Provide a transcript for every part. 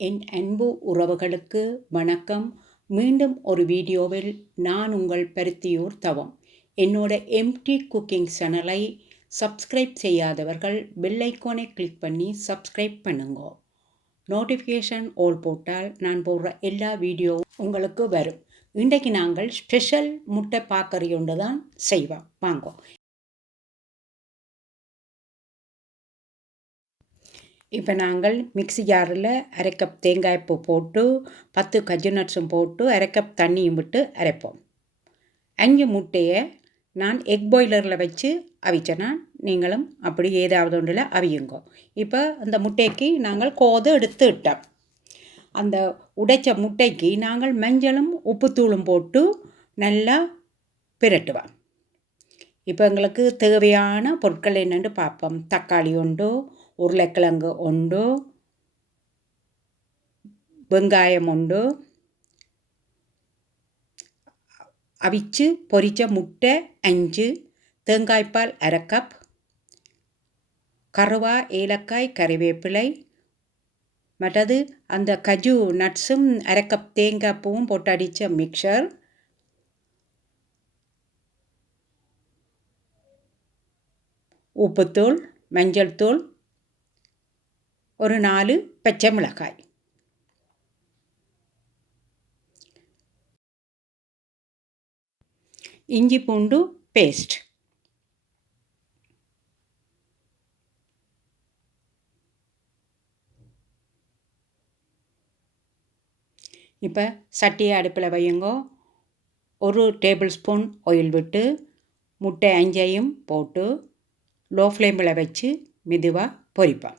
என் அன்பு உறவுகளுக்கு வணக்கம். மீண்டும் ஒரு வீடியோவில் நான் உங்கள் பருத்தியூர் தவம். என்னோட எம்டி குக்கிங் சேனலை சப்ஸ்கிரைப் செய்யாதவர்கள் பெல்லைக்கோனை கிளிக் பண்ணி சப்ஸ்கிரைப் பண்ணுங்க. நோட்டிஃபிகேஷன் ஓல் போட்டால் நான் போடுற எல்லா வீடியோவும் உங்களுக்கு வரும். இன்றைக்கு நாங்கள் ஸ்பெஷல் முட்டை பாக்கறி ஒன்று தான் செய்வோம். வாங்கோ. இப்போ நாங்கள் மிக்ஸி ஜாரில் அரை கப் தேங்காய் பூ போட்டு பத்து கஜு நட்ஸும் போட்டு அரை கப் தண்ணியும் விட்டு அரைப்போம். அஞ்சு முட்டையை நான் எக் பாய்லரில் வச்சு அவிச்சேன்னா நீங்களும் அப்படி ஏதாவது ஒன்றில் அவியுங்க. இப்போ அந்த முட்டைக்கு நாங்கள் கோது எடுத்து இட்டோம் அந்த உடைச்ச முட்டைக்கு நாங்கள் மஞ்சளும் உப்புத்தூளும் போட்டு நல்லா பிரட்டுவோம். இப்போ எங்களுக்கு தேவையான பொருட்கள் என்னென்று பார்ப்போம். தக்காளி உண்டு ഉരുളക്കിഴങ്ങ് ഉണ്ട് വെങ്കായമുണ്ട് അവിച്ച് പൊരിച്ച മുട്ട അഞ്ച് തേങ്ങായ്പാൽ അര കപ്പ് கருவா ஏலக்காய் கறிவேப்பிலை மற்றது அந்த கஜு நட்ஸும் அரை கப் தேங்காய் பூவும் போட்டு அடித்த மிக்சர் உப்புத்தூள் மஞ்சள் தூள் ஒரு நாலு பச்சை மிளகாய். இஞ்சி பூண்டு பேஸ்ட் இப்போ சட்டியை அடுப்பில் வையுங்கோ. ஒரு டேபிள் ஸ்பூன் ஆயில் விட்டு முட்டை அஞ்சையும் போட்டு லோ ஃப்ளேமில் வச்சு மெதுவாக பொரிப்பேன்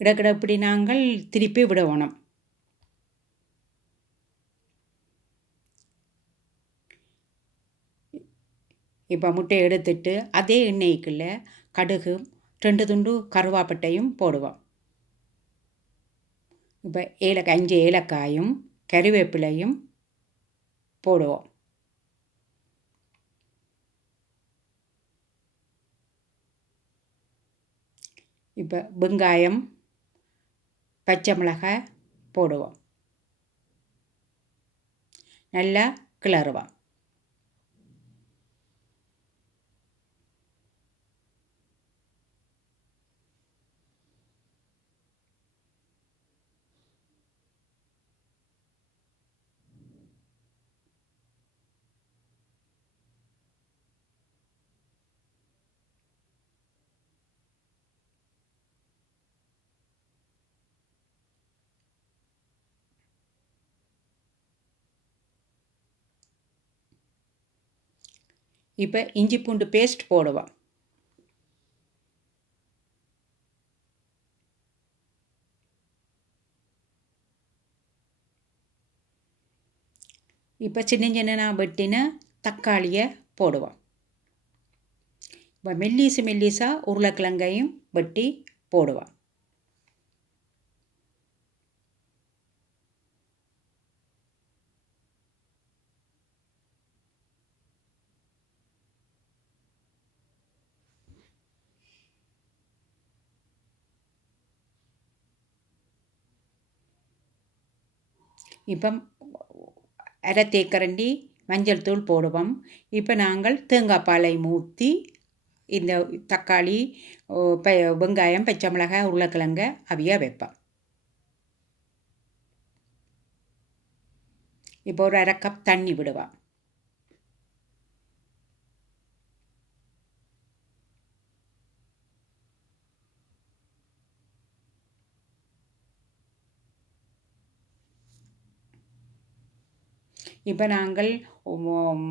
இடக்கிட இப்படி நாங்கள் திருப்பி விடணும் இப்போ முட்டையை எடுத்துட்டு அதே எண்ணெய்க்குள்ள கடுகு ரெண்டு துண்டு கருவாப்பட்டையும் போடுவோம். இப்போ ஏலக்காய் அஞ்சு ஏலக்காயும் கறிவேப்பிலையும் போடுவோம். இப்போ வெங்காயம் பச்சை மிளகாய் போடுவோம். நல்லா கிளறுவோம். இப்போ இஞ்சி பூண்டு பேஸ்ட் போடுவோம் இப்போ சின்ன சின்ன வெட்டின தக்காளியை போடுவோம் இப்போ மெல்லிசு மெல்லிசாக உருளைக்கிழங்கையும் வெட்டி போடுவோம் இப்போ அரை தேக்கரண்டி மஞ்சள் தூள் போடுவோம். இப்போ நாங்கள் தேங்காய் பாலை ஊற்றி இந்த தக்காளி ப வெங்காயம் பச்சை மிளகாய் உருளைக்கிழங்க அவிய வைப்போம். இப்போ ஒரு அரை கப் தண்ணி விடுவோம். இப்போ நாங்கள்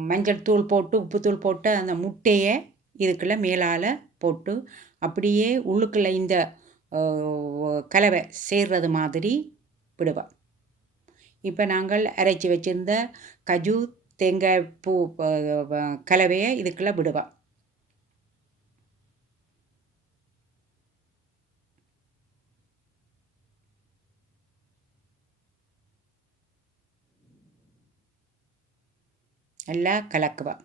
மஞ்சள் தூள் போட்டு உப்புத்தூள் போட்டு அந்த முட்டையை இதுக்குள்ள மேலால் போட்டு அப்படியே உள்ளுக்குள்ளே இந்த கலவை சேர்றது மாதிரி விடுவோம் இப்போ நாங்கள் அரைச்சி வச்சுருந்த கஜு தேங்காய் பூ கலவையை இதுக்குள்ளே விடுவோம் நல்லா கலக்குவா.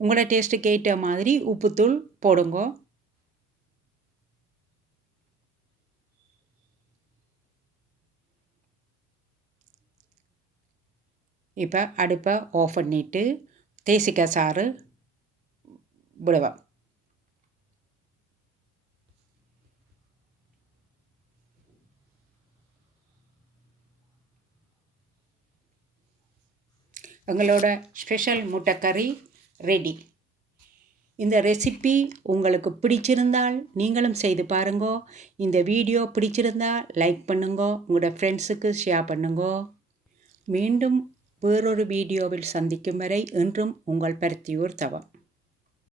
உங்களோட டேஸ்ட்டுக்கு ஏற்ற மாதிரி உப்புத்தூள் போடுங்க. இப்போ அடுப்பை ஆஃப் பண்ணிவிட்டு தேசிக்காய் சாறு விடுவா. எங்களோட ஸ்பெஷல் முட்டைக்கறி ரெடி இந்த ரெசிபி உங்களுக்கு பிடிச்சிருந்தால் நீங்களும் செய்து பாருங்கோ. இந்த வீடியோ பிடிச்சிருந்தால் லைக் பண்ணுங்கோ. உங்களோட ஃப்ரெண்ட்ஸுக்கு ஷேர் பண்ணுங்கோ. மீண்டும் வேறொரு வீடியோவில் சந்திக்கும் வரை என்றும் உங்கள் பருத்தியூர் தவம்.